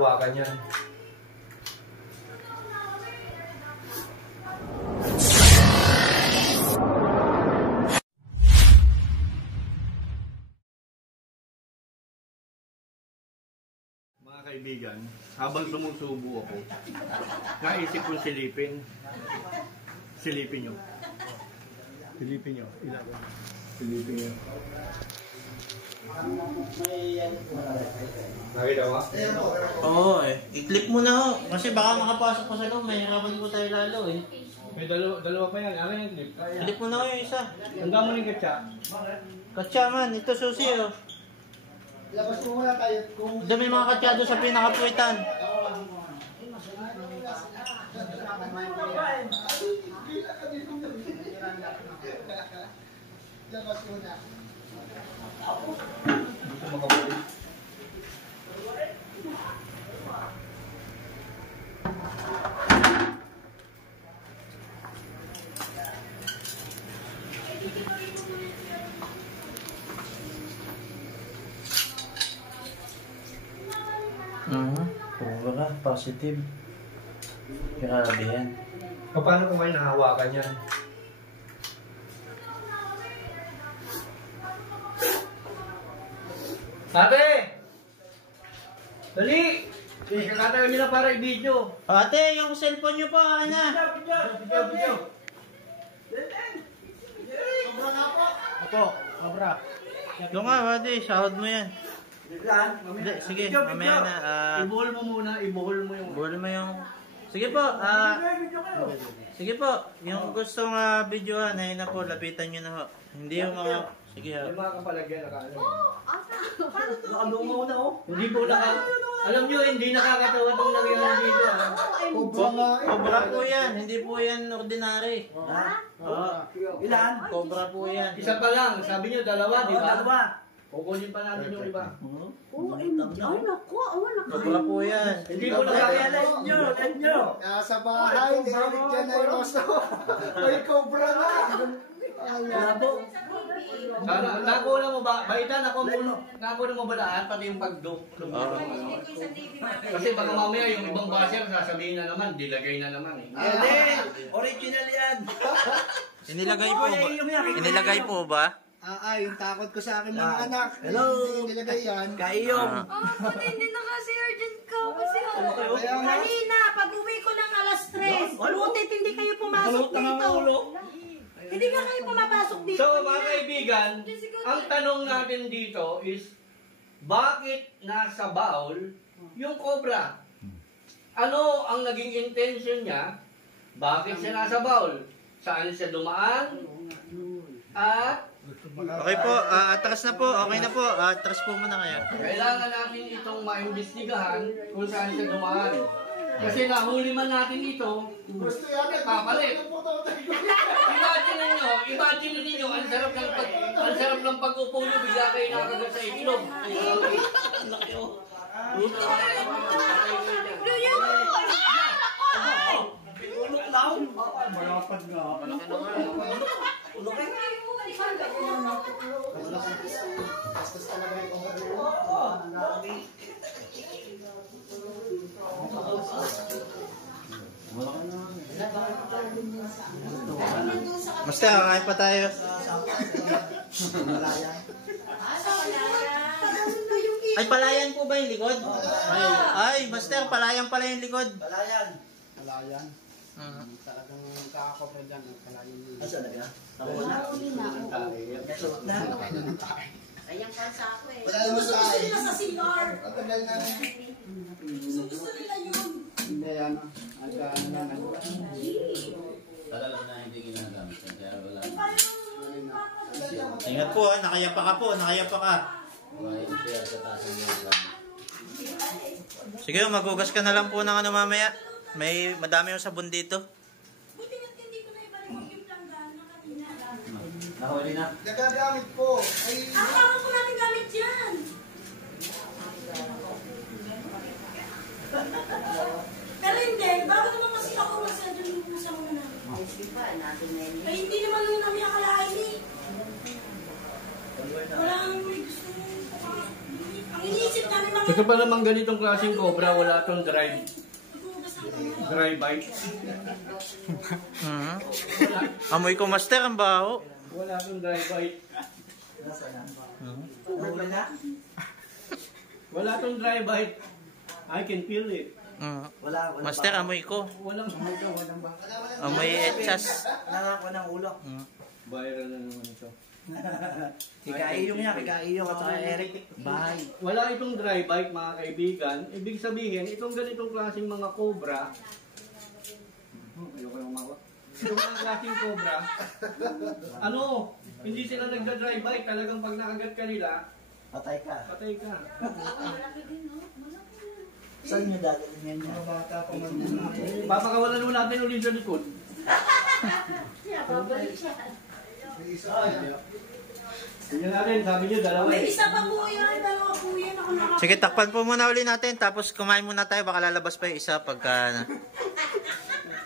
hawakan yan. Mga kaibigan, habang sumusubo ako, naisip kong silipin. Silipin nyo. Silipin nyo. Silipin nyo. Nakita mo? Oo i-clip mo na ho. Kasi baka makapasok pa sa loob. Mahirapan po tayo lalo eh. May dalawa pa yan. Ano yung clip? Clip mo na ho yung isa. Hanggang mo rin katsa. Katsa man. Ito susi oh. Labas mo muna tayo. Doon may mga katsa doon sa pinakapuwitan. Labas muna. Puro ka. Positive. Grabe yan. Paano kung may nahawakan yan? Ate! Dali! Kakatayo nyo na para i-video. Ate, yung cellphone nyo pa, ano? Video. Sobra na po. Apo, sobra. Doon nga, ate, sahod mo yan. Hindi, sige, mamaya na. Ibuhol mo muna, ibuhol mo yung... Buhol mo yung... Sige po, sige po, yung gustong videohan, ayun na po, lapitan nyo na ho. Hindi yung mga... Sige ho. Yung mga kapalagyan, nakaano. Paano to? Nakalumaw na oh. Hindi po alam nyo, hindi nakakatawa itong nangyayari dito. Cobra po yan, hindi po yan ordinary. Oo. Ilan? Cobra po yan. Isa pa lang, sabi nyo dalawa, di ba? Dalawa. Kukunin pa natin yung iba. Oo, ay naku, Cobra po yan. Hindi po nakakatawa. Yan nyo. Sa bahay, nilalit dyan na yung oso. May cobra na. Labo. Nakuha mo ba? Baita, nakuha mo ba lahat? Pati yung pagdok. Kasi baka mamaya yung ibang basher sasabihin na naman, dilagay na naman eh. Hindi. Original yan. Inilagay po ba? Inilagay po ba? Yung takot ko sa akin mga anak. Hello. Hindi nilagay yan. Kaiyong. Puti, hindi na kasi urgent ko. Kasi kanina, pag-uwi ko ng alas 3, butit hindi kayo pumasok dito. Hindi nga kayo pumapasok dito. So mga kaibigan, ang tanong natin dito is, bakit nasa baul yung cobra? Ano ang naging intention niya? Bakit siya nasa baul? Saan siya dumaan? At Okay po, atras na po, okay na po, atras po muna kayo. kailangan natin itong maimbestigahan kung saan siya dumaan. Kasi nahuli man natin ito, papalit. Imagine ninyo, ang sarap ng pag-upo nyo, bigla kayo nakagat sa itlog. Ulok lang. Malapad nga. Ulok eh. Bastos talaga yung Basta, kakain pa tayo. Ay, palayan po ba yung likod? Ay, Master, palayan pala yung likod. Palayan. Palayan. Talagang kakakopra dyan ang palayan nila. Asa talaga? Nahuli na. Na. Ayan pa sa ako eh. Wala naman sa Gusto nila sa CR. Ang tagal na. Gusto nila yun. Hindi, ano. Ano lang. Talaga na hindi ginagamit. Kaya wala. Ingat po, nakayapa ka po, nakayapa ka. May share sa taas ng mga. Sige, magugas ka na lang po ng ano mamaya. May madami yung sabon dito. Buti nga hindi ko na ibalik yung planggana kanina. Nahuli na. Nagagamit po. Ay, Akala ko namin gamit yan. Pero hindi, bago naman kasi ako kasi dyan yung pusa mo na. Ay, hindi naman nung namin akalain eh. Walang may gusto. Ang iniisip namin Ito pa naman ganitong klaseng cobra, wala itong dry bite. Amoy ko, master, ang baho. Wala itong dry bite. Wala itong dry bite. I can feel it. Master, amoy ko. Walang Amoy etchas. Nangako ng ulo. viral na naman ito. Kikaiyong niya, kikaiyong at saka Eric. Bye. Wala itong dry bite, mga kaibigan. Ibig sabihin, itong ganitong klaseng mga cobra, ayoko lang umawa. Itong mga klaseng cobra, hindi sila nagda-dry bite. Talagang pag nakagat ka nila, Patay ka. patay ka. Saan niyo dadalhin yan? Mga bata pa man. Papakawalan mo natin ulit sa likod. Tingnan natin, sabi niyo, dalawa. May isa pa po yan, dalawa po yan. Ako nakapagod. Sige, takpan po muna uli natin. Tapos kumain muna tayo. Baka lalabas pa yung isa pagka...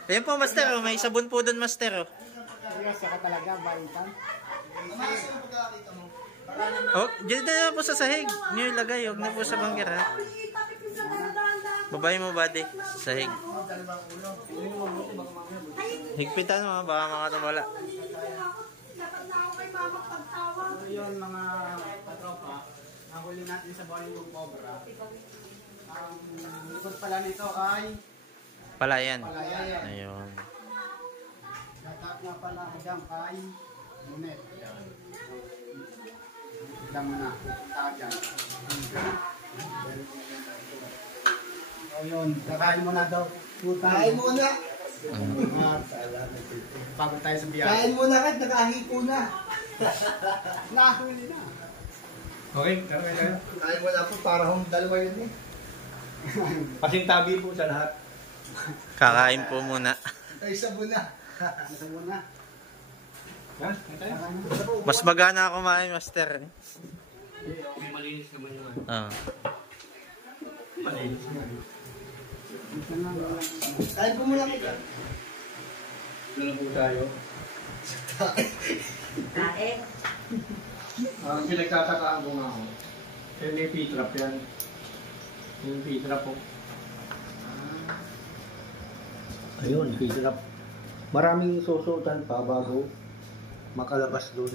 Ayan po, master. Oh. May sabon po doon, master. Oh. Seryoso ka talaga, balitan? Oh, dyan na po sa sahig. Niyo ilagay. Huwag na po sa banggir, ha? Babae mo, buddy. Sahig. Higpitan mo, baka makatumala. Dapat na ako kay mama pagtawag. So yun mga katropa, nahuli natin sa Boiling Cobra. Ang likod pala nito ay Palayan. Palayan. Ayun. Lahat nga pala dyan kay Munet. Tignan mo na, dyan. O yun, kakain mo na daw. Kain muna. Pagod tayo sa biyahe. Kain muna ka, nakahipo na. Nahuli na. Okay, karoon tayo. Kain mo na po, para hong dalawa yun eh. Pasintabi po sa lahat. Kakain po muna. Tayo sa buna. Nasa muna. Ha? Tayo? Mas magana kumain, master. Okay, malinis naman yun. Ah. Malinis naman. Kain po muna kita. Dala po tayo. Kain. Ang pinagtatakaan ko nga ako. May P-trap yan. Yung P-trap po. Ayun, P-trap. Maraming susutan pa bago makalabas doon.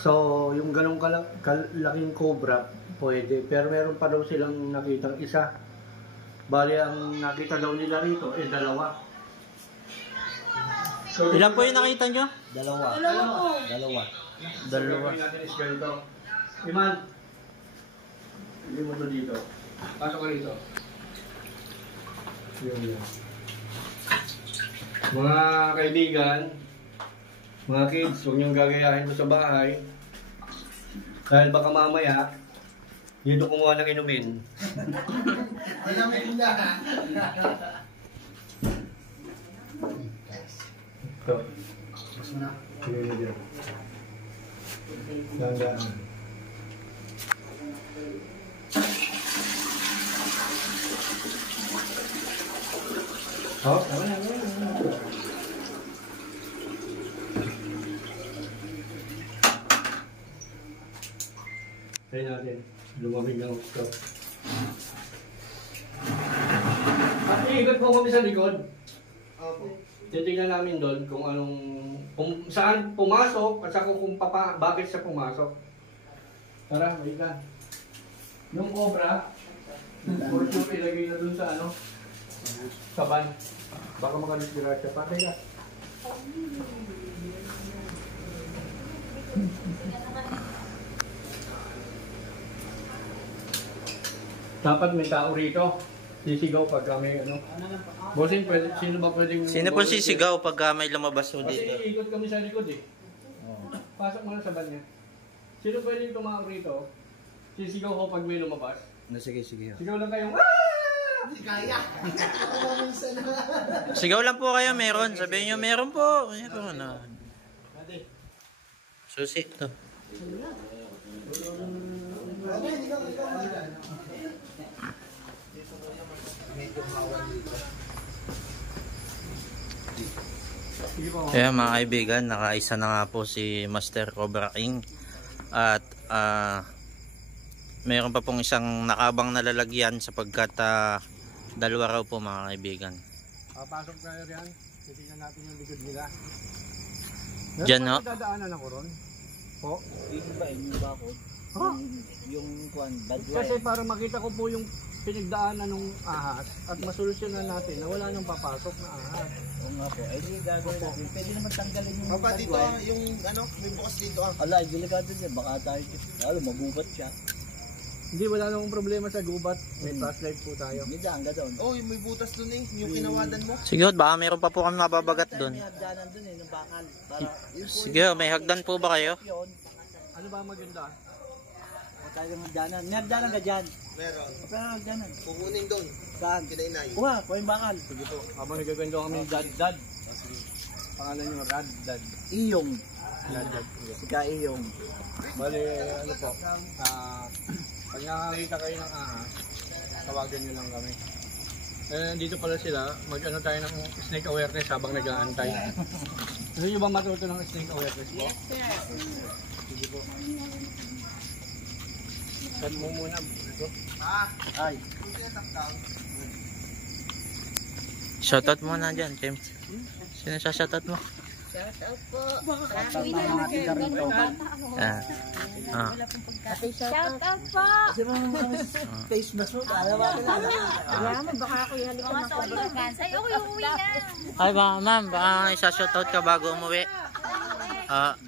So, yung ganong kalaking cobra, pwede. Pero meron pa daw silang nakitang isa. Bali, ang nakita daw nila rito, dalawa. So, Ilan po yung nakita nyo? Dalawa. Dalawa. Gagawin natin is ganito. Iman, hindi mo to dito. Pasok ka rito. Yun. Mga kaibigan, mga kids, huwag niyong gagayahin to sa bahay. Dahil baka mamaya, dito kumuha ng inumin. Malamig na. Ito. Mas na. Gandaan. Oh, tama na. Try natin. Lumamig ng gusto. At iikot po kami sa likod. Opo. Titignan namin doon kung saan pumasok at saka kung bakit siya pumasok. Tara, wait lang. Yung cobra, for sure ilagay na doon sa sa van. Baka makadisgrasya. Patay ka. Dapat may tao rito. Sisigaw pag kami Bossing, sino ba pwedeng... Sino po sisigaw pag may lumabas po Kasi dito? iikot kami sa likod eh. Pasok mo na sa van niya. Sino pwedeng tumawag rito? Sisigaw ko pag may lumabas. Sige. Sigaw lang kayong Kaya. Sigaw lang po kayo, meron. Sabihin nyo, meron po. Meron. Susi to. Kaya mga kaibigan, nakaisa na nga po si Master Cobra King. At mayroon pa pong isang nakaabang na lalagyan sapagkat dalawa raw po mga kaibigan. Papasok tayo riyan. Titingnan natin yung likod nila. Diyan, no? Dadaanan ako ron. Po. Yung ba, yung bakod? Yung kwan, badway. Kasi para makita ko po yung pinagdaanan ng ahas at masolusyonan natin na wala nang papasok na ahas. Oo nga po. Ay, di gagawin natin. Pwede naman tanggalin yung Papa, dito badway. yung ano, may bukas dito ah. Ala, delikado din. Baka tayo, lalo, magubat siya. Hindi, wala namang problema sa gubat. May flashlight po tayo. Hindi dyan, gano'n. Oh, yung may butas dun eh, yung kinawadan mo. Sige, baka mayroon pa po kami mababagat doon. May hagdanan dun ng bakal. Para, yun po Sige, may hagdan po ba kayo? yun. Ano ba maganda? O tayo ng hagdanan. May hagdanan ka dyan. Meron. O pero hagdanan. Kukunin doon. Saan? Kinainay. Kuha, kuha yung bakal. Sige po. Habang nagaganda kami ni Dad. Pangalan nyo, Dad. Iyong. Dad. Sika iyong. Bali, ano po, pag nakakita kayo ng ahas, tawagan nyo lang kami. Dito pala sila, mag-ano tayo ng snake awareness habang nag-aantay. Gusto nyo ba matuto ng snake awareness po? Yes, sir. Sige po. Saan mo muna? Ito. Ay. Shoutout mo na dyan, Tim. Sino sa shoutout mo? Shoutout po. Tama mga tiga rito. Shoutout po. Kasi mga face mask mo. Alam mo nila. Alam mo, baka ako yung halik ng kuligan. Sa'yo ko yung uwi na. Ay, baka ma'am, baka isa shoutout ka bago umuwi.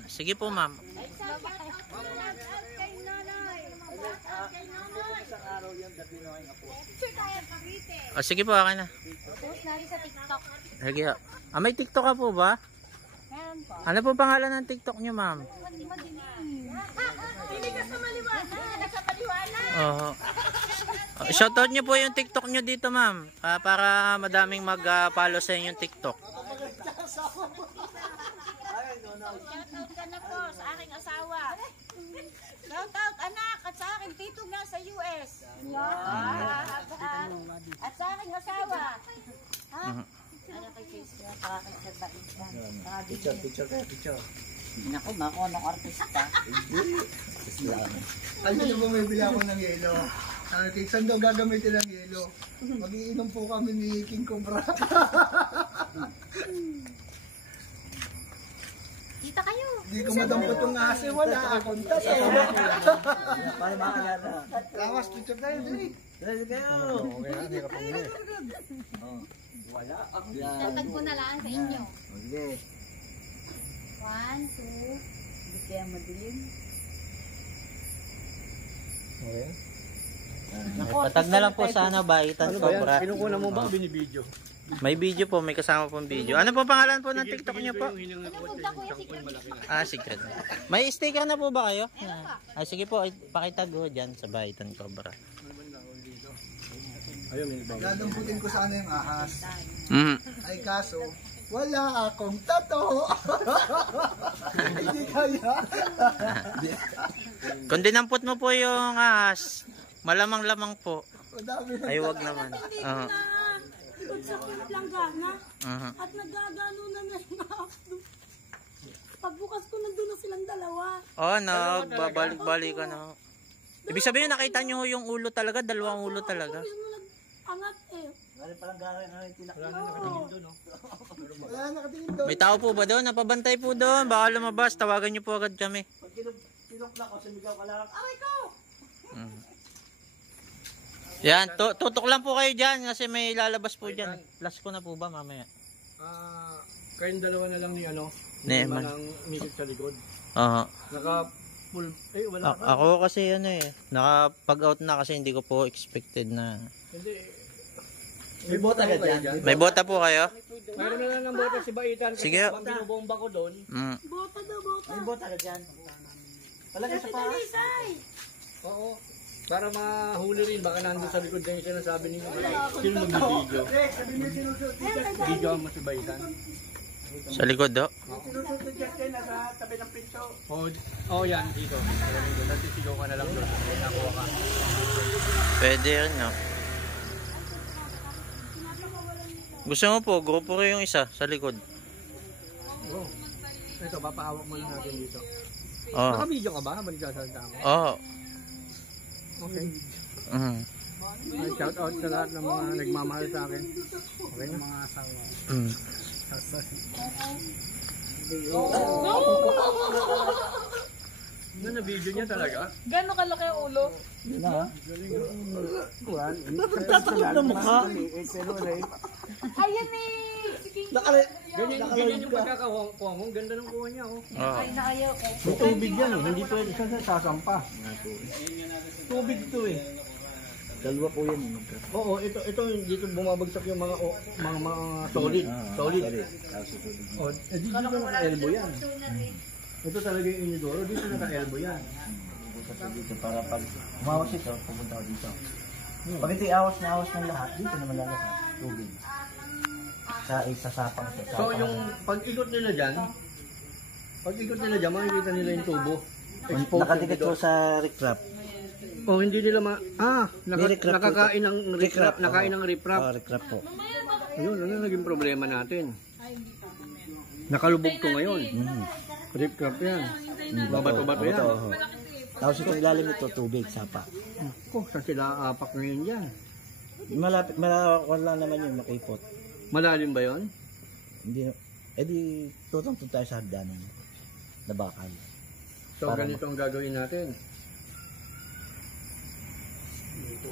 Sige po ma'am. Sige po, akin na. Post natin sa TikTok. Sige. May TikTok ka po ba? Meron po. Ano po pangalan ng TikTok nyo, ma'am? Hindi ka sa maliwanag. Nasa maliwanag. Oo. Shoutout nyo po yung TikTok nyo dito, ma'am. Para madaming mag-follow sa inyong TikTok. Shoutout ka na po sa aking asawa. Shoutout anak at sa aking tito nga sa US. At sa aking asawa. Ha? Ano kay Facebook? Picture. Naku, mako ng artista. Alam niyo ba may bili ako ng yelo? Saan daw gagamitin ng yelo? Mag-iinom po kami ni King Cobra. Kita kayo. Hindi ko madampot yung ase, wala akong tato. Para makakilala. Lawas, picture tayo dali. Dali kayo. Okay na, hindi ka pa muli. Wala. Tatag ko na lang sa inyo. Okay. 1, 2. Hindi kaya madilim. Okay. Patag na lang po sa Baitan Ano ba yan? Cobra. Kinukunan mo ba o binibidyo? May video po, may kasama pong video. Ano po pangalan po ng TikTok nyo po? Punta ko yung secret. Secret. May sticker na po ba kayo? Sige po, pakitag ho dyan sa Baitan Cobra. Ayun, may bago. Dadamputin ko sana yung ahas. Mm. Ay kaso, wala akong tato. Hindi kaya. Kung dinampot mo po yung ahas, malamang-lamang po. Madami na. Ay, wag naman. Pagsakit lang gana Uh-huh. at nagagano na yung ako. Pagbukas ko nandun na silang dalawa. Nagbabalik-balikan na. Ibig sabihin, nakita nyo yung ulo talaga, dalawang ulo talaga. Ako mismo nag-angat eh. Galing palang gawin ang tinakbo. Wala nakatingin doon. May tao po ba doon? Napabantay po doon. Baka lumabas, tawagan nyo po agad kami. Pag kinukla ko, sumigaw ka lang. Aray ko! Yan, tutok lang po kayo dyan kasi may lalabas po dyan. Plus ko na po ba mamaya? Kayong dalawa na lang ni ano? Neeman. Ng mikit sa likod. Oo. Naka full, wala ka. Ako kasi nakapag-out na kasi hindi ko po expected na. Hindi. May bota ka dyan. May bota po kayo? Mayroon na lang ng bota si Baitan. Kasi Sige. habang binubomba ko doon. Bota daw, bota. May bota ka dyan. Talaga sa pa. Oo. Para mahuli rin. Baka nandun sa likod na yung sinasabi ninyo. Sino mag-video? Video mo si Baitan. Sa likod do? Sinusunod dyan kayo nasa tabi ng pinto. Oo, yan. Dito. Nasisigaw ka na lang doon. Nakuha ka. Pwede rin, no? Gusto mo po, grupo rin yung isa sa likod. Oo. Ito, papahawak mo lang natin dito. Oo. Naka-video ka ba? Habang nagsasalita ako? Oo. Okay. Mm. Ay, shout out sa lahat ng mga nagmamahal sa akin. Okay na? Mga asawa. Mm. Ano na video niya talaga? Gano'ng kalaki ang ulo? Yun na ha. Tatakot na mukha. Ayan eh! Ganyan yung pagkakakuha mo. Ganda ng kuha niya. Oh. Ay, naayaw ko. May tubig yan eh. Hindi pwede siya sasampa. Tubig to eh. Dalawa po yan. Oo, ito dito bumabagsak yung mga solid. Solid. Oh, dito naka-elbow yan. Ito talaga yung inidoro. Dito naka-elbow yan. Dito para pag umawas ito, pupunta ko dito. Pag ito'y awas na lahat, dito naman lalabas. Tubig. Sa isasapang siya. So yung pag-ikot nila dyan, makikita nila yung tubo. Exposed Nakadikit yung ko sa recrap. oh, hindi nila Recrap po nakakain ng recrap, nakain ng riprap. Recrap po. Ayun, ano naging problema natin? Nakalubog to ngayon. Riprap yan. Babato-bato yan. Oo. Tapos itong ilalim ito, tubig, sapa. Saan sila apak ngayon dyan? Malapit, wala naman yung makipot. Malalim ba yon? Hindi, edi tutong tayo sa hagdanan na bakal. So Para ganito ang gagawin natin.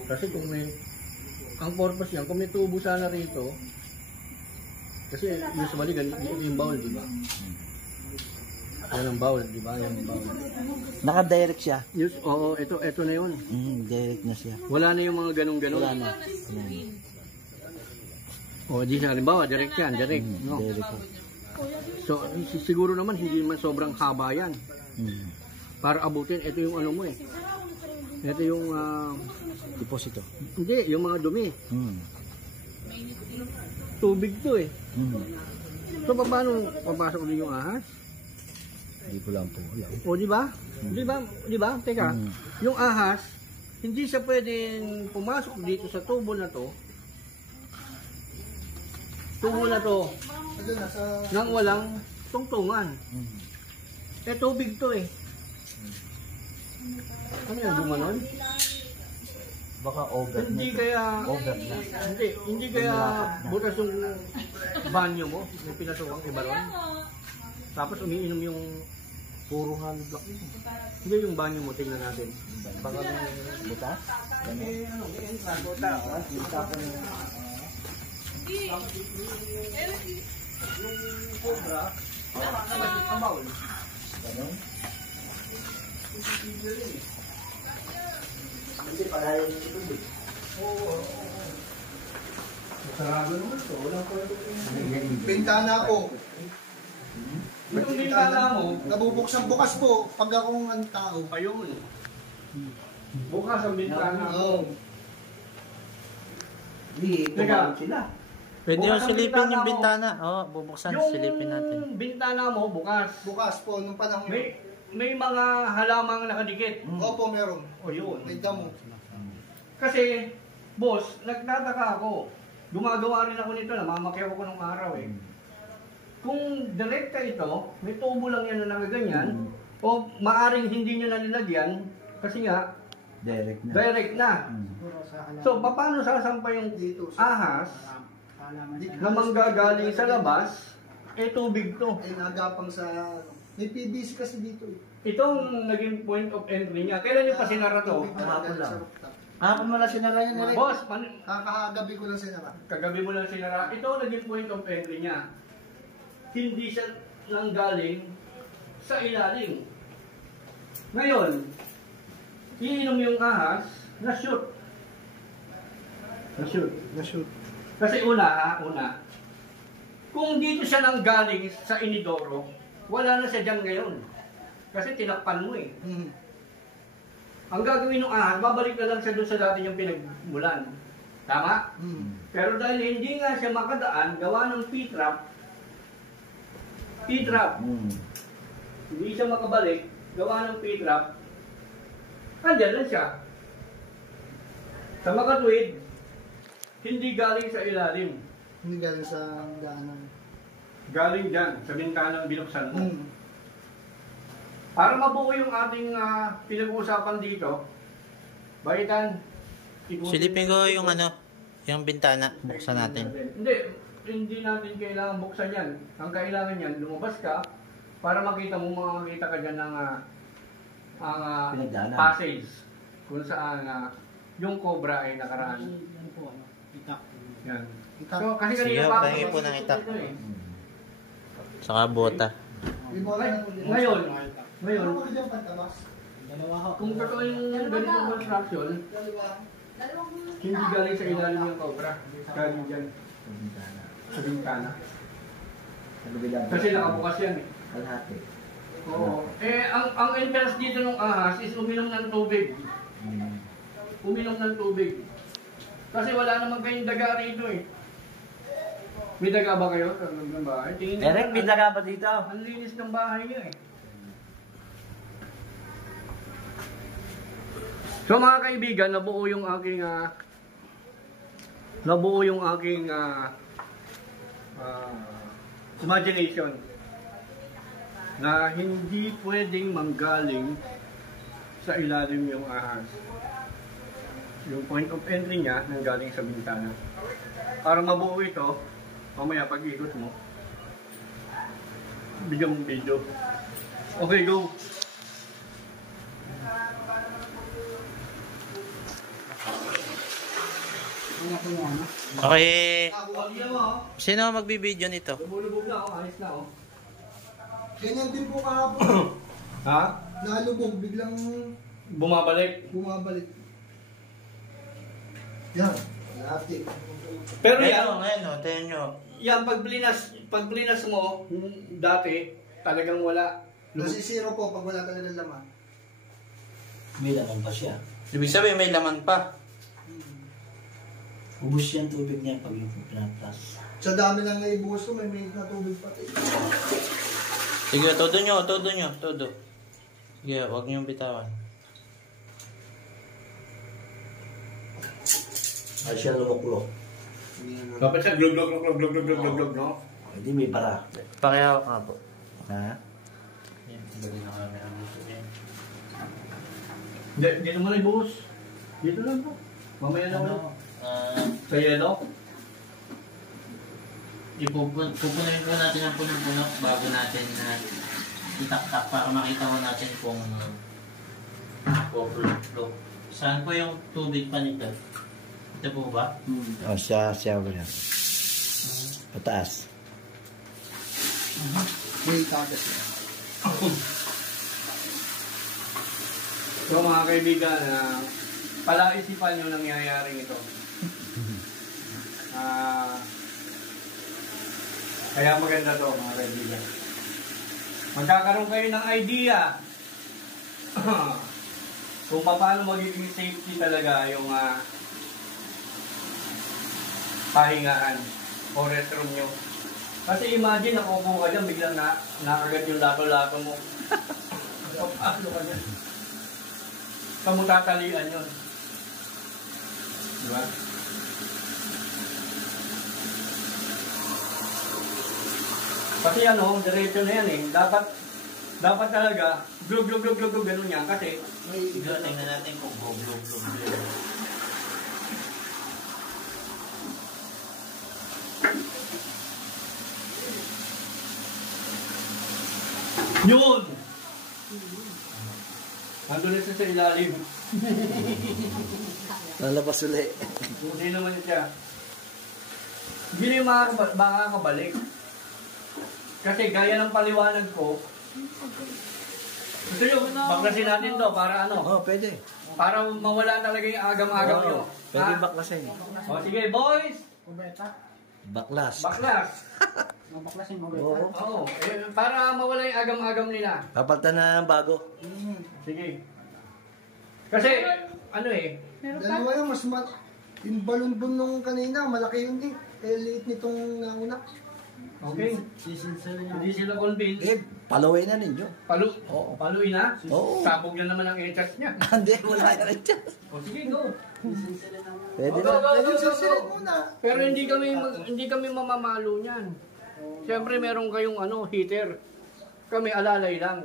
Kasi kung may, ang purpose niyan, kung may tubo sana rito, kasi usually ganito yung bowl, di ba? Yan ang bowl, di ba? Yan ang bowl. Naka-direct siya. Oo, ito na yun. Direct na siya. Wala na yung mga ganun-ganun. Wala na. O, di siya, halimbawa, direct yan, direct. No? Direct po. So, siguro naman, hindi naman sobrang haba yan. Para abutin, ito yung ano mo eh. Ito yung, Deposito. hindi, yung mga dumi. Tubig to eh. So, paano papasok ulit yung ahas? Hindi ko lang po. O, di ba? Di ba? Teka, yung ahas, hindi siya pwedeng pumasok dito sa tubo na to. Tubo na to. Nang walang tungtungan. Eh, tubig to eh. Ano yan, gumanon? Baka over na. Hindi kaya, Over na. hindi kaya butas yung banyo mo, yung pinasukang iba ron. Tapos umiinom yung Puro hollow block. hindi yung banyo mo, tingnan natin. Baka may butas. Eh, ano, may entrance, buta, yung tapon yung cobra, ang baul. Ganun. Hindi pala yung tubig. Oo. Sarado naman to, walang kwento. Bintana ko. Itong bintana mo, Nabubuksan bukas po pag akong ang tao. ayun. Bukas ang bintana mo. Hindi, Teka. sila. Pwede Bukas yung ang silipin bintana yung mo. bintana. Oo, bubuksan, silipin natin. Yung bintana mo, bukas. Bukas po, nung panahon. May mga halamang nakadikit. Opo, meron. O yun. May damo. Kasi, boss, nagtataka ako. Gumagawa rin ako nito, namamakyaw ako ng araw eh. Kung direkta ito, may tubo lang yan na nagaganyan, o maaring hindi nyo na nilagyan, kasi nga, Direct na. direct na. So, paano sasampa yung ahas na manggagaling sa labas, eh tubig to. Ay nagapang sa... May PVC kasi dito eh. Itong naging point of entry niya. Kailan yung pa sinara to? Kahapon lang. Kung wala sinara yan na rin. Boss, Kakagabi ko lang sinara. kagabi mo lang sinara. Ito naging point of entry niya. Hindi siya nanggaling sa ilalim. Ngayon, iinom yung ahas na shoot. Na shoot. Kasi una, kung dito siya nanggaling sa inidoro, wala na siya dyan ngayon. Kasi tinakpan mo eh. Ang gagawin ng ahas, babalik na lang siya doon sa dati niyang pinagmulan. Tama? Pero dahil hindi nga siya makadaan, gawa ng P-trap, hindi siya makabalik, gawa ng P-trap, andyan lang siya. Sa makatwid, hindi galing sa ilalim. Hindi galing sa daanan. Galing dyan, sa bintanang binuksan mo. Para mabuo yung ating pinag-uusapan dito, Bakitan. Silipin ko yung ano, yung bintana. Buksan natin. Hindi natin kailangan buksan yan. Ang kailangan yan, lumabas ka para makita mo, makakita ka dyan ng Pinagdaanan. passage kung saan yung cobra ay nakaraan. Yan. So, kasi Sige, kanina pa pahingin po ng itak. ito eh. Saka bota. Ngayon, Ano ko dyan, pantabas? kung totoo yung ganitong construction, hindi galing sa ilalim yung cobra. Galing dyan sa bintana. Kasi nakabukas yan eh. Kalahati. Oo. Ang entrance dito ng ahas is uminom ng tubig. Uminom ng tubig. Kasi wala naman kayong daga rito eh. May daga ba kayo sa loob ng bahay? Tingin niyo, Eric, may daga ba dito? ang linis ng bahay niyo eh. So mga kaibigan, nabuo yung aking imagination na hindi pwedeng manggaling sa ilalim yung ahas. Yung point of entry niya nanggaling sa bintana. Para mabuo ito, mamaya pag-ikot mo, bigyan mong video. Okay, go! Okay. Sino magbibideo nito? Lumulubog na ako, ayos na ako. Ganyan din po kahapon. Ha? Nalubog, biglang Bumabalik. bumabalik. Yan, lati. Pero yan, Ngayon, tingnan nyo. yan pag blinas mo, dati, talagang wala. Nasisiro po pag wala talagang laman. May laman pa siya. Ibig sabihin may laman pa. Ubus yung tubig niya pag yung pinatas. Sa dami lang na ibuhos ko, may minute na tubig pati. Sige, todo nyo. Sige, huwag nyo bitawan. Ay siya lumuklok. Dapat siya glog, no? Hindi may para. Pakihawak nga po. Ha? Hindi naman ibuhos. Dito lang po. Mamaya na wala. Sa yelo? Pupunuin po natin ang punong-puno bago natin itaktak para makita ko natin kung overflow. Saan po yung tubig pa nito? Ito po ba? O siya ba yan? Pataas. May kagat. So mga kaibigan, palaisipan nyo nangyayaring ito. Kaya maganda to mga kaibigan. Magkakaroon kayo ng idea kung paano magiging safety talaga yung pahingaan o restroom nyo. Kasi imagine, nakupo ka dyan, biglang nakagat yung lato-lato mo. Paano ka dyan? Kamutatalian yun. Diba? Kasi diretso na yan eh. Dapat talaga, glug, ganun yan. Kasi, Tingnan natin kung glog. yun! Ando na siya sa ilalim. Lalabas ulit. Hindi naman siya. Hindi na yung makakabalik. Kasi gaya ng paliwanag ko, gusto nyo, baklasin natin to para Pwede. para mawala talaga yung agam-agam nyo. Pwede Ha? baklasin. O sige, boys! Baklas. Baklas! Oo. Oo, para mawala yung agam-agam nila. Papalitan na ng bago. Sige. Kasi, Dalawa yung yung balon-bun nung kanina, malaki yun din. Liit nitong nauna. okay. Hindi sila convinced. Paluin na ninyo. Oo. Paluin na? Oo. Sabog na naman ang entrance niya. Hindi, wala ka rin dyan. O sige, go. Pwede Go, na. go, Pwede go, yung go, sisirin go. muna. Pero hindi kami mamamalo niyan. Siyempre meron kayong heater. kami alalay lang.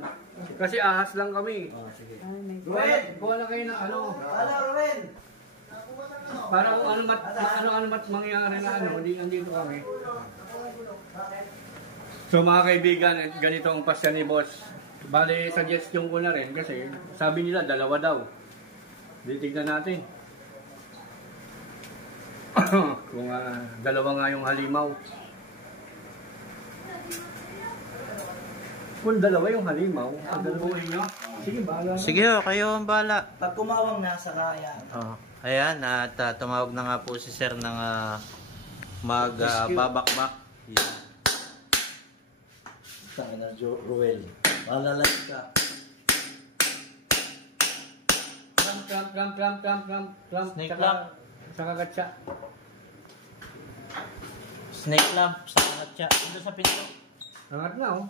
Kasi ahas lang kami. Oh, sige. Buwan na kayo ng ano. Ruel! Para kung ano mat mangyari na ano, hindi nandito kami. So mga kaibigan, ganito ang pasya ni boss. Bale, suggestion ko na rin kasi sabi nila 2 daw. Titignan natin. Kung 2 nga yung halimaw. Kung 2 yung halimaw, ang 2 inyo. Sige, bahala. Sige ho, kayo ang bahala. Pag kumawang nasa kaya. Oh. Ayan, at tumawag na nga po si sir ng magbabakbak. Yeah. Saan na, Ruel? Malalag ka. Clamp. Snake lamp. Sa kagatsa. Snake lamp sa katsa. Ito sa pinto. Angat na oh.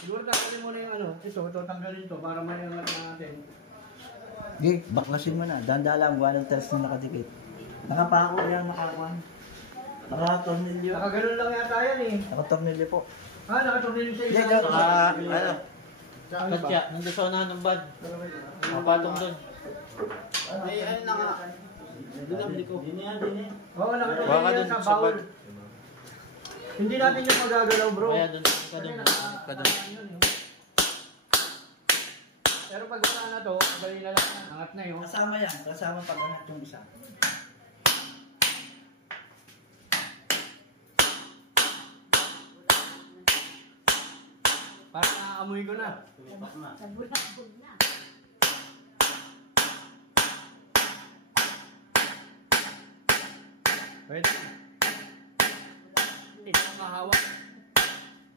Siguro tanggalin mo na yung ano. Ito tanggalin to para may angat na natin. Okay, baklasin mo na. Danda lang, walang teres na nakadikit. Nakapako yan, nakakuan. Nakatornilyo. Nakaganon lang yata yan eh. Nakatornilyo po. Nakatornilyo siya isa. Ano? Katsa, nandun sa unahan ng bad. Nakapatong doon. Ano na nga? Oo, Baka nakatornilyo dun yan sa sa bawal. bag. Hindi natin yung magagalaw bro. Kaya doon ka doon. Ka doon. Pero pag wala na to, bali na lang. Angat na yun. Kasama yan. Kasama pag-angat yung isa. Parang naaamoy ko na. Nabulabog na. Pwede. Hindi na mahawak.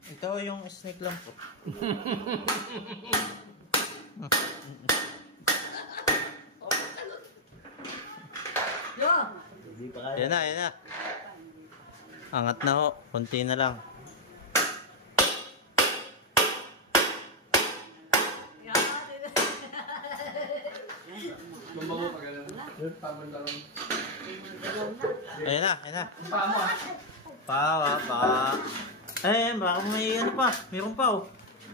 Ito yung snake lamp po. Hindi pa kaya. Yan na. Angat na ho. Kunti na lang. Lumbago pa gano'n. Papunta ron. Ayan na. Paa mo ah. Baka. Baka may ano pa. Meron pa oh.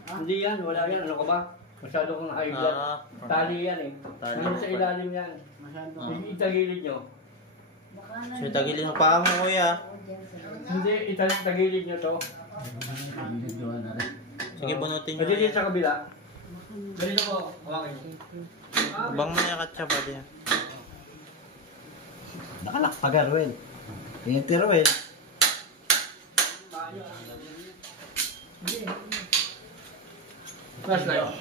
Hindi yan, wala yan. Ano ka ba? Masyado kong high blood. Tali yan eh. Tali. Ano sa ilalim yan? Itagilid nyo. So tagilin ang paa mo kuya. Hindi, itagilid nyo to. Sige, bunutin nyo. Pwede din sa kabila. Ganito po, hawakin nyo. Abang mo na yung katsa ba din. Nakalakpag ka, Ruel. Tingin ti Ruel. Flashlight.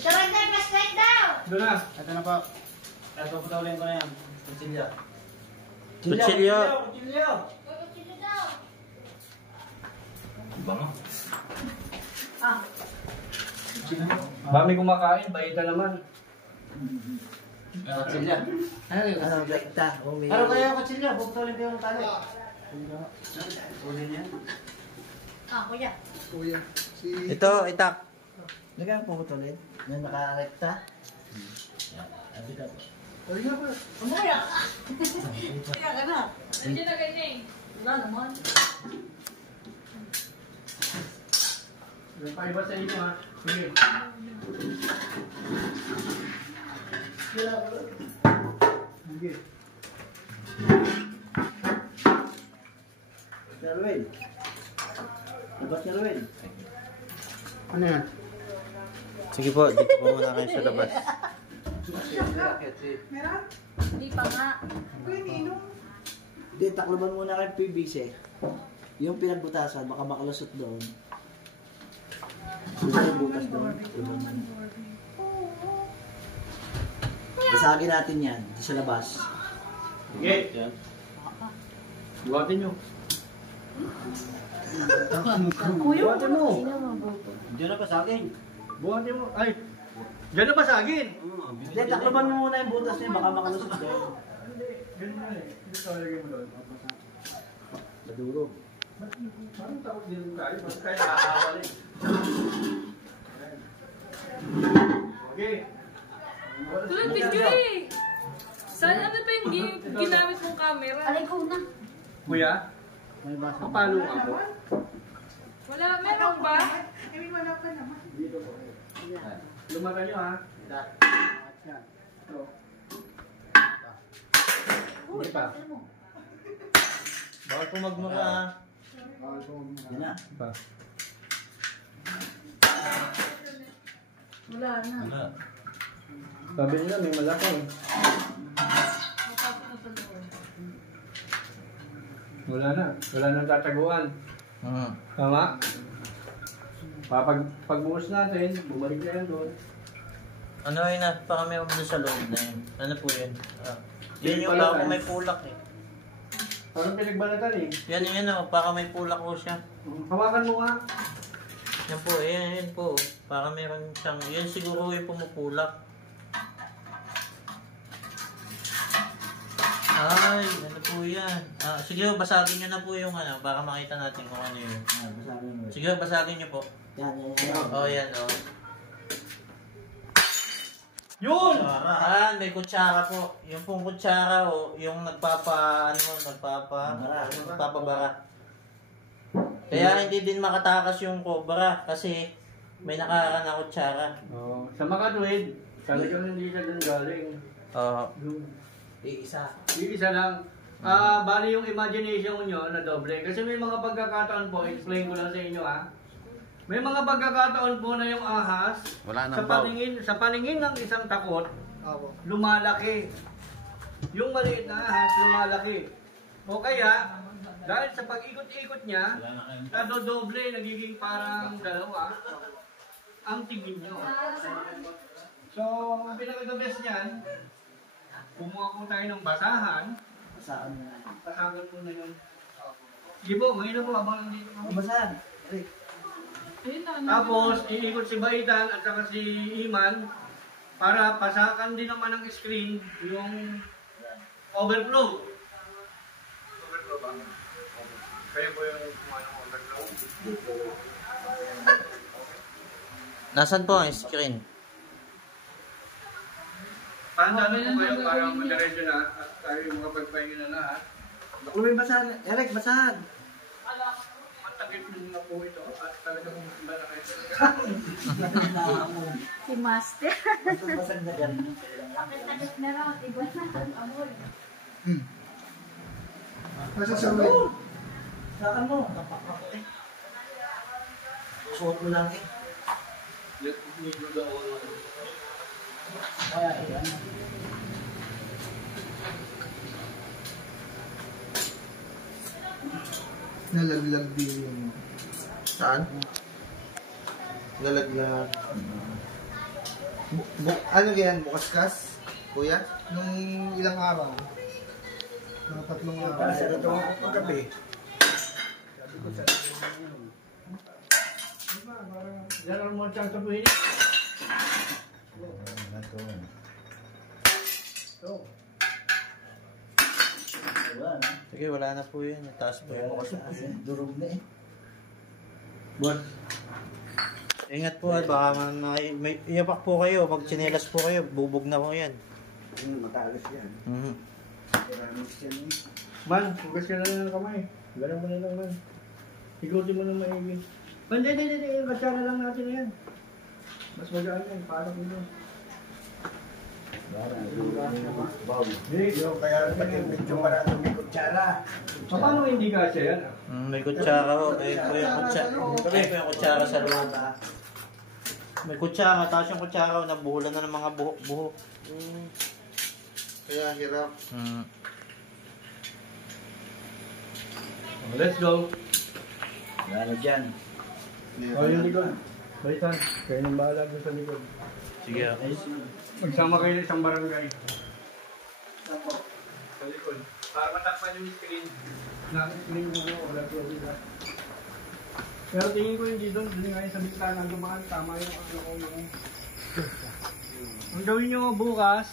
Surrender, flashlight daw! Doon na. Ito na po. Ito po tawalin ko na yan. Kutsilya. Kutsilyo. Kutsilyo. Bami kumakain, baita naman. Kutsilya. Ano, rekta. Ano kaya yung kutsilya? Buktolin ko yung tali. Kuya. Kuya. Si... Ito, itak. Nagkang puputulin. Yung nakarekta. Ay nga ba? Kuya. Kuya ka na. Hindi na ganyan. Wala naman. Paiba sa inyo ha. Sige. Sige. Sir Ruel. Labas ni Ruel. Ano yan? Sige po, dito po muna kayo sa labas. Hindi pa nga. Hindi, takloban muna kay PVC. Yung pinagbutasan, baka makalusot doon. Gusto yung butas doon. Basagin natin yan, dito sa labas. Sige. Buhatin nyo. Buhatin mo. Diyan na basagin. Buhatin mo. Ay. Diyan na basagin. Hindi, takloban mo muna yung butas niya, baka makalusot doon. Ganun na eh. Hindi ko lagay mo doon. Maduro. Parang takot din tayo. Mas kaya nakakawal eh. Okay. Tulad video eh. Saan ano pa yung ginamit mong camera? Alay ko na. Kuya, papalo nga po. Wala, meron ba? Wala pa naman. Lumata nyo ha. Hindi pa. Bawal po magmura ha. Yan na. Pa. Wala na. Ano? Sabi nila may malaki. Wala na. Wala nang tataguan. Tama? Pagbuhos natin, bumalik na yan doon. Ano yun na? Baka meron doon sa loob na yun. Ano po yun? Yun yung baka may pulak eh. Parang pinagbalatan eh. Yan o. Baka may pulak po siya. Hawakan mo nga. Yan po. Yan po. Baka meron siyang... Yan siguro yung pumupulak. Ay, ano po yan? Sige, basagin nyo na po yung ano. Baka makita natin kung ano yun. Basagin mo. Sige, basagin nyo po. Yan. Yan o. Yun! May kutsara po. Yung pong kutsara o, yung nagpapabara. Kaya hindi din makatakas yung cobra kasi may nakaraan na kutsara. Oh, sa makatuwid, talagang hindi siya doon galing. Iisa lang. Bali yung imagination nyo na doble. Kasi may mga pagkakataon po, explain ko lang sa inyo ha. May mga pagkakataon po na yung ahas sa paningin ng isang takot, lumalaki. Yung maliit na ahas, lumalaki. O kaya, dahil sa pag-ikot-ikot niya, nadodoble, nagiging parang dalawa, ang tingin nyo. So, ang pinaka-the best niyan, kumuha po tayo ng basahan. Basahan po na yun. Sige po, ngayon na po, abang nandito kami. Basahan. Tapos, iikot si Baitan at saka si Iman para pasakan din naman ng screen yung overflow. Overflow ba? Kaya po yung overflow? Nasaan po ang screen? Paano po kayo para madiretso na at tayo yung makapagpahinga na lahat? Baklo may basahan. Eric, basahan. Matakit na po ito at talagang malaki. Si Master. Basag na dyan. Takit na raw. Iba na ang amoy. Nasa sa way. Sakan mo. Suot mo lang eh. Kaya yan. Nalaglag din yung... Saan? Lalaglag. Ano yan? Bukas-kas? Kuya? Nung ilang araw. Mga 3 araw. Para sa ito paggabi. There are more chance of winning. Sige, wala na po yun. Taas po yung bukas. Durog na eh. Boss. Ingat po at baka may iyapak po kayo. Pag tsinelas po kayo, bubog na po yan. Matalas yan. Keramis yan eh. Man, hugas ka na lang ng kamay. Ganun mo na lang, man. Igutin mo ng maigi. Man, hindi. Basyara lang natin na yan. Mas magaan yan. Parang ito. Kaya pati medyo maraming may kutsara. Paano hindi kasya yan? May kutsara ho. May yung kutsara sa loob. May kutsara. Tapos yung kutsara nabuhulan na ng mga buhok. Kaya hirap. Let's go. Lalo dyan. Yung likod. Baitan, kayo nang bahala doon sa likod. Sige. Magsama kayo ng isang barangay. Sa likod. Para matakpan yung screen. Na-screen mo ko, wala problema. Pero tingin ko hindi doon ngayon sa bintana dumaan. Tama yung ano ko yung... Ang gawin nyo bukas,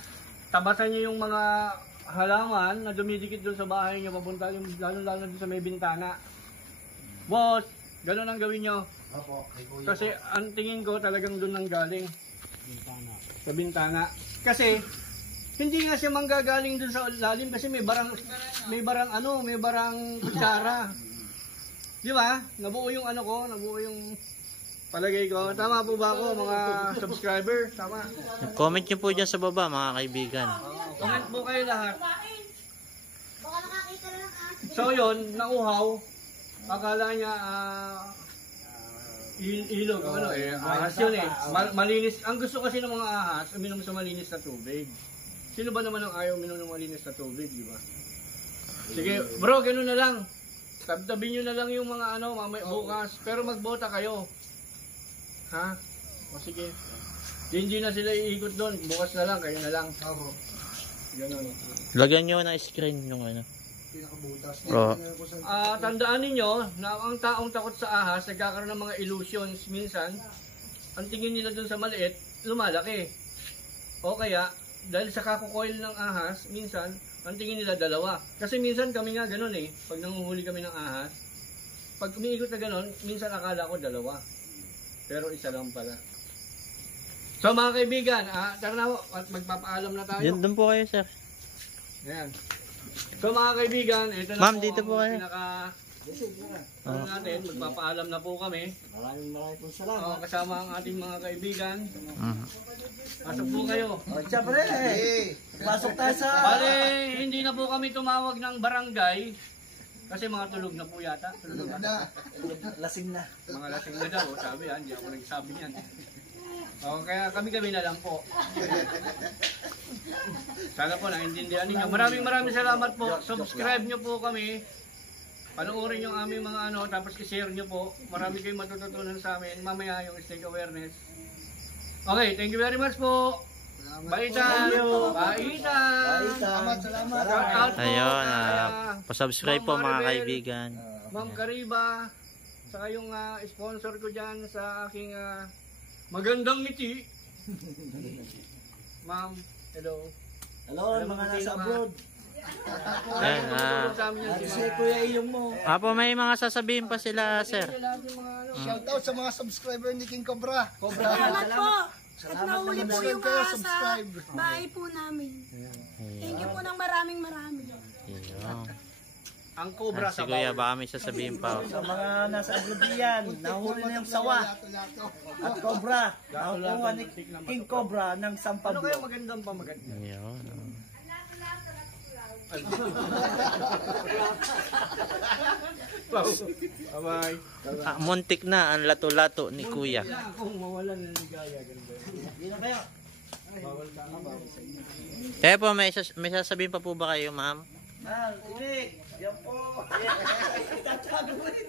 tabasan nyo yung mga halaman na dumidikit doon sa bahay nyo papunta yung lalo-lalo doon sa may bintana. Boss, gano'n ang gawin nyo. Kasi ang tingin ko talagang doon nang galing. Sa bintana. Kasi hindi nga siya manggagaling doon sa lalim kasi may barang kutsara. Di ba? Nabuo yung ano ko, nabuo yung palagay ko. Tama po ba ako mga subscriber? Tama. Comment nyo po dyan sa baba mga kaibigan. Comment po kayo lahat. Baka nakakita lang So yun, nauhaw. Akala niya ilog, ano ahas yun eh. Malinis. Ang gusto kasi ng mga ahas, uminom sa malinis na tubig. Sino ba naman ang ayaw uminom ng malinis na tubig, di ba? Sige, bro, gano'n na lang. Tabi nyo na lang yung mga ano, mamay bukas. Pero magbota kayo. Ha? O sige. Hindi na sila iikot doon. Bukas na lang, kayo na lang. Ganun. Lagyan nyo na screen yung ano. Oo. Tandaan ninyo na ang taong takot sa ahas nagkakaroon ng mga illusions minsan. Ang tingin nila doon sa maliit, lumalaki. O kaya, dahil sa kakukoil ng ahas, minsan, ang tingin nila dalawa. Kasi minsan kami nga ganun eh. Pag nanguhuli kami ng ahas, pag umiikot na ganun, minsan akala ko dalawa. Pero isa lang pala. So mga kaibigan, tara na po at magpapaalam na tayo. Doon po kayo, sir. Ayan. So mga kaibigan, ito na Ma'am, po dito ang po kayo. ano natin, magpapaalam na po kami. Maraming pong salamat. Kasama ang ating mga kaibigan. Pasok po kayo. Siyempre, pasok tayo sa... Bale, hindi na po kami tumawag ng barangay. Kasi mga tulog na po yata. Tulog na. Lasing na. Mga lasing na daw, sabi yan. Hindi ako nagsabi niyan. O, kaya kami na lang po. Sana po naintindihan ninyo. Maraming salamat po. Subscribe nyo po kami. Panoorin yung aming mga ano, tapos i-share nyo po. Marami kayong matututunan sa amin. Mamaya yung snake awareness. Okay, thank you very much po. Baitan! Baitan! Salamat. Shout out po. Ayun, kay, pasubscribe po Ma'am mga Maribel, kaibigan. Ma'am Kariba, saka yung sponsor ko dyan sa aking magandang ngiti. Ma'am, hello. Hello, mga nasa abroad. Ayan, Si Kuya Iyong mo. Apo, may mga sasabihin pa sila, sir. Shout out sa mga subscriber ni King Cobra. Salamat po. At nahuli po yung kayo, sa subscribe. bahay po namin. Thank you po ng maraming. Ayun. Ang Cobra Si sa Kuya, bawal. baka may sasabihin pa. Sa mga nasa abroad diyan, nahuli na yung sawa. At Cobra. Nakuha ni King Cobra ng Ano Sampablo. kaya magandang pamaganda? Ayun. Bye-bye. Muntik na ang lato-lato ni Kuya. Kung mawalan ng ligaya, ganun. Hindi na kayo. Bawal ka na, bawal sa inyo. Kaya po, may sasabihin pa po ba kayo, ma'am? Uwi. Yan po. Tatago mo rin.